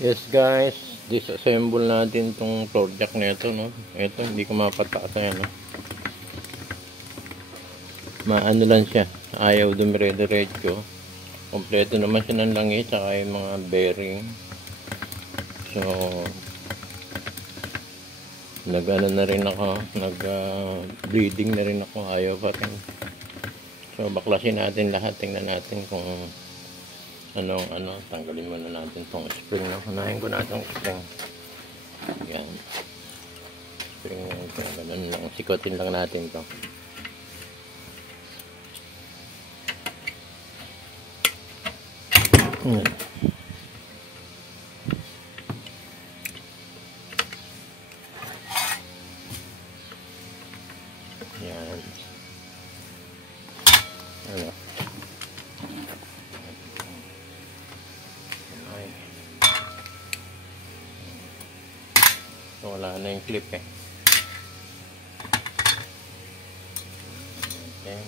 Yes guys, disassemble natin tong floor jack na ito, no? Ito, hindi ko mapataas yan, no? Maano lang siya, ayaw dumire-diretso. Kompleto naman siya ng langis, saka yung mga bearing. So, nag-ano na rin ako, bleeding na rin ako, ayaw pa rin. So, baklasin natin lahat, tingnan natin kung tanggalin muna natin tong spring, no? Unahin ko na itong spring. Yan. Spring natin, ganun lang, sikotin lang natin to. Yan. Yan. Ano? Ay. So, wala na yung clip eh. Okay.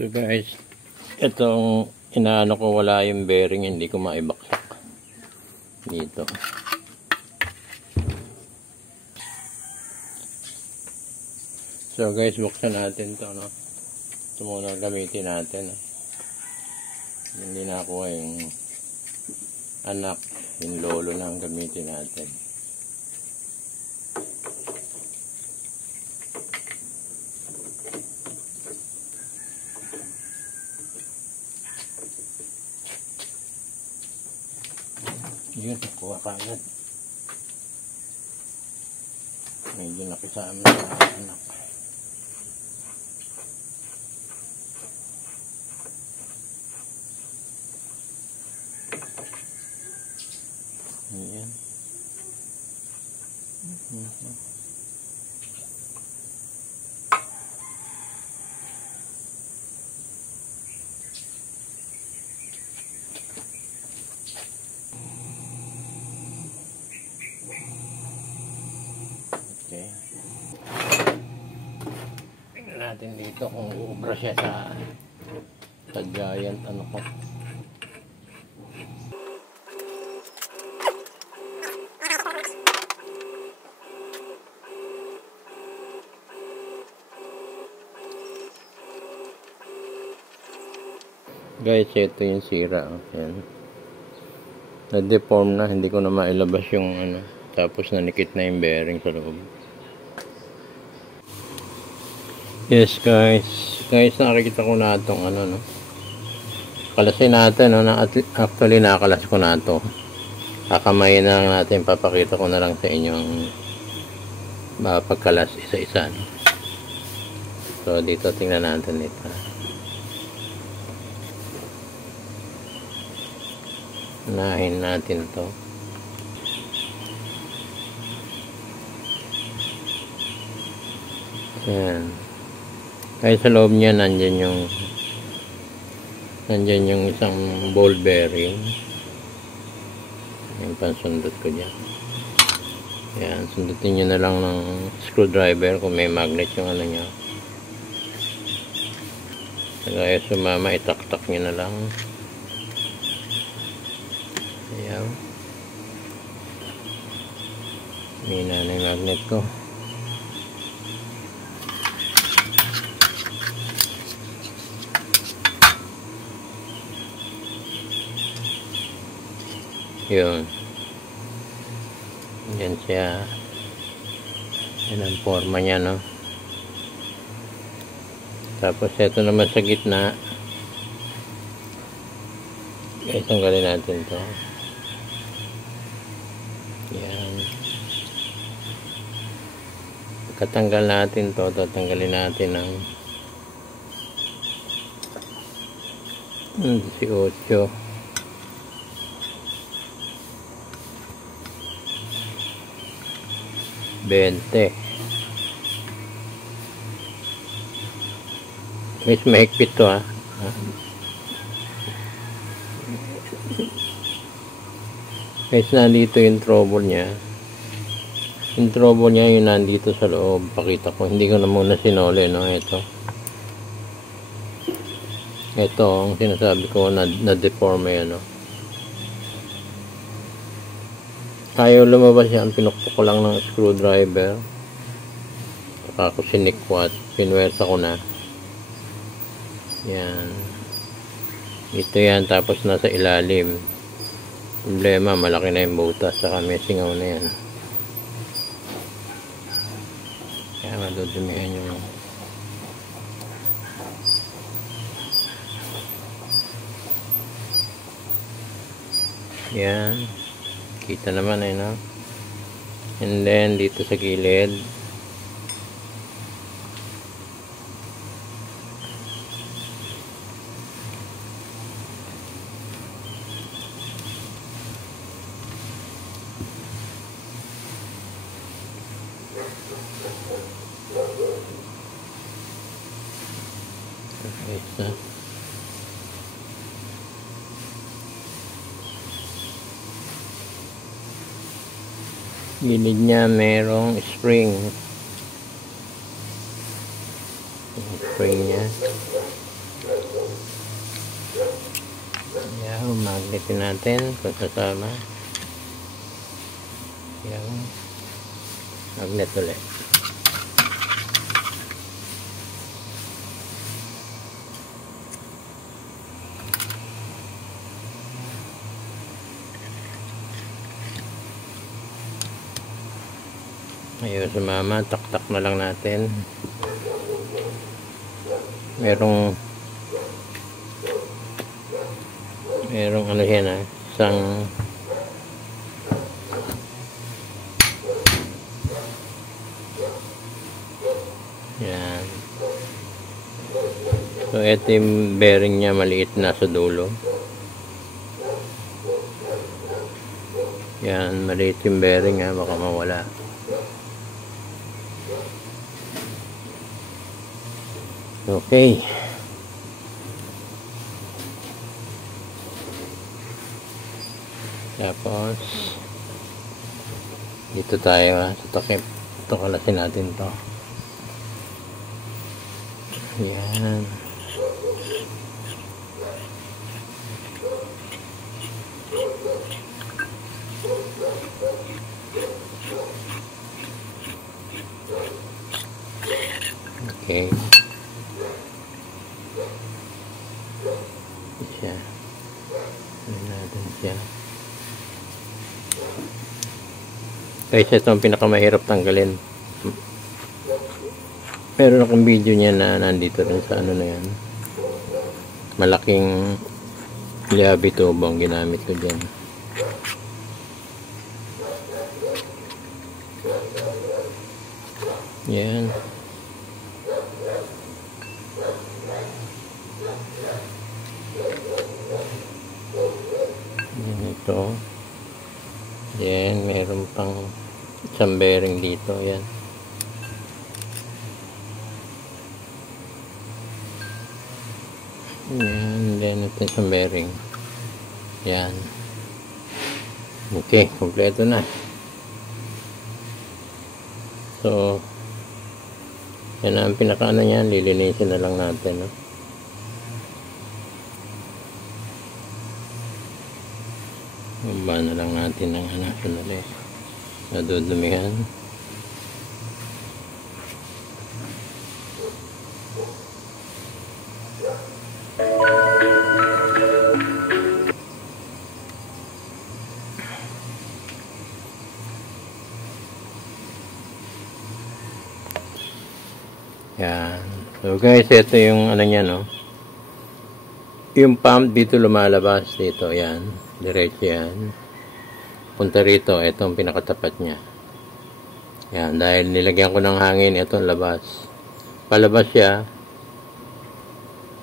So guys, itong inaano ko, wala yung bearing, hindi ko maibaksak dito. So guys, buksan natin to, no? Ito muna gamitin natin, no? Hindi na ako yung anak, yung lolo na ang gamitin natin. Yun, kuha ka agad. Medyo nakisama sa anak. Ayan. Okay. Tingnan natin dito kung uubra siya sa giant ano ko. Guys, ito yung sira. Ayan. Na-deform na. Hindi ko na mailabas yung ano. Tapos nanikit na yung bearing sa loob. Yes guys. Guys, nakikita ko na itong ano, no. Kalasin natin, no. Actually, nakakalas ko na ito. Kakamayin na lang natin. Papakita ko na lang sa inyo ang pagkalas isa-isa, no. So, dito tingnan natin ito. Unahin natin to. Ayan. Kahit sa loob niya nandyan yung isang ball bearing. Yung pansundot ko dyan. Ayan, sundutin nyo na lang ng screwdriver kung may magnet yung ano nyo. Kaya sumama, itaktak nyo na lang. Ayan. Mina na yung magnet ko. Yun. Yan siya. Yan ang forma niya, no? Tapos ito naman sa gitna. Guys, tanggalin natin to. Yan. Pagkatanggal natin to, tatanggalin natin ang 18. 20. Mas mahigpit to, ha. Guys, nandito yung trouble niya. Yung trouble niya yung nandito sa loob. Pakita ko. Hindi ko na muna sinole, no. Ito ang sinasabi ko na-deforme, ano. Ayaw lumabas yan. Pinukpok ko lang ng screwdriver. Saka ko sinikwat. Pinwersa ko na. Yan. Ito yan. Tapos nasa ilalim. Problema, malaki na yung butas. Saka may singaw na yan. Kaya madudumihan yung yan. Kita naman, no? And then dito sa gilid okay, gilid niya merong spring. Yung spring niya Yan, magnetin natin kung sasama. Yan, magnet ulit. Ayun, sumama, taktak na lang natin. Merong ano yan, isang yan. So ito yung bearing nya, maliit na sa dulo. Yan, maliit yung bearing ha, baka mawala. Okay. Tapos dito tayo sa takip. Ito, kalasin natin to. Yan. Okay. Siya. Ano natin siya. Guys, ito ang pinakamahirap tanggalin. Meron akong video niya na nandito rin sa ano na yan. Malaking liabi tubo ang ginamit ko dyan. Yan. Yan ito. Yan, meron pang isang bearing dito. Yan. Yan, then ito isang bearing. Yan. Okay, kompleto na. So, yan ang pinakaano niyan, lilinisin na lang natin, no? Baba na lang natin ng ano, sandali. Nadudumihan. Yan. So guys, ito yung ano niya, no? Yung pump dito lumalabas dito, yan. Diretso yan. Punta rito, ito ang pinakatapat niya. Yan, dahil nilagyan ko ng hangin, ito ang labas. Palabas siya.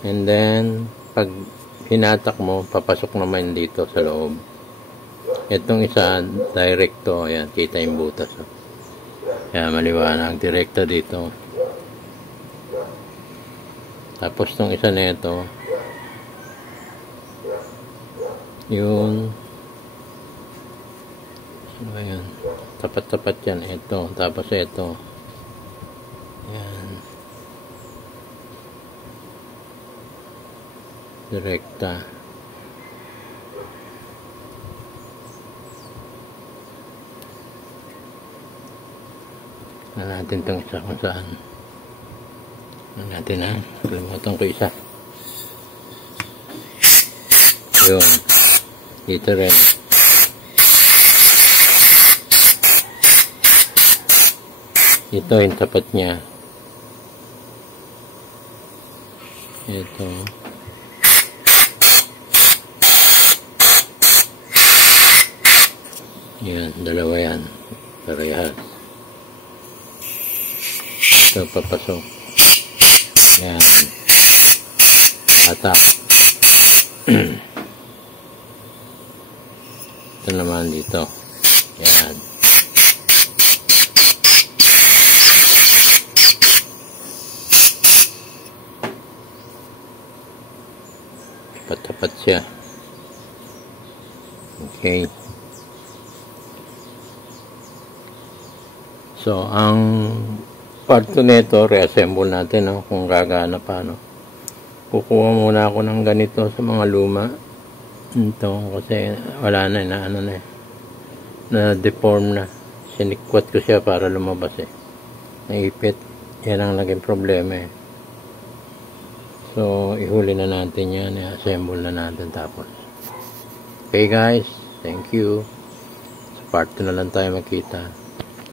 And then, pag hinatak mo, papasok naman dito sa loob. Itong isa, direkto, yan, kita yung butas. Yan, maliwanag, direkto dito. Tapos itong isa na ito, yun, ano ba yan? Tapat-tapat yan, ito, tapos ito, yan, direkta. Na natin itong isa kung saan. Na natin ha, kalimutan ko isa. Yun. Dito rin. Ito yung tapat niya. Ito. Yan, dalawa yan. Parehas. Ito papasok. Yan. Atak. Ito naman dito. Yan. Tapat-tapat siya. Okay. So, ang part 2 nito, reassemble natin, no, kung gagana pa, no. Kukuha muna ako ng ganito sa mga luma. Ito kasi wala na, na ano na eh, na deform na. Sinikwat ko siya para lumabas eh. Naipit. Yan ang naging problema eh. So ihuli na natin yan, i-assemble na natin tapos. Okay guys, thank you. Sa part 2 na lang tayo makita.